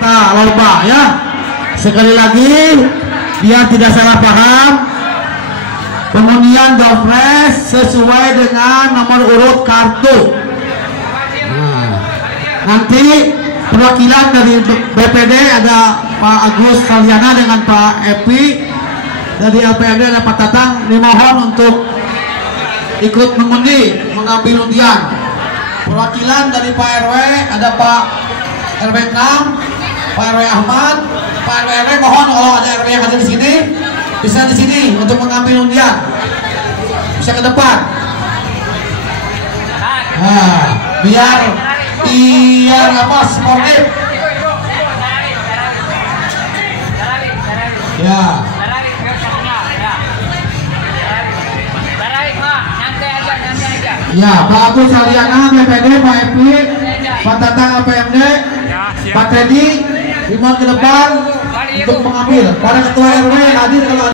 Nah, lomba ya. Sekali lagi biar tidak salah paham, pengundian door prize sesuai dengan nomor urut kartu. Nah, nanti perwakilan dari BPD ada Pak Agus Saliana dengan Pak Epi, dari LPMD ada Pak Tatang. Dimohon untuk ikut mengundi, mengambil undian. Perwakilan dari Pak RW ada Pak RW Kam, Pak RW Ahmad, Pak RW mohon kalau ada RW yang ada di sini bisa di sini untuk mengambil undian. Bisa ke depan. Nah, biar apa sportif. Ya. Ya, Pak Agus Saliana BPD, Pak Epi, Pak Tatang APMD, Pak Teddy, dimohon ke depan untuk mengambil. Para ketua RW hadir kalau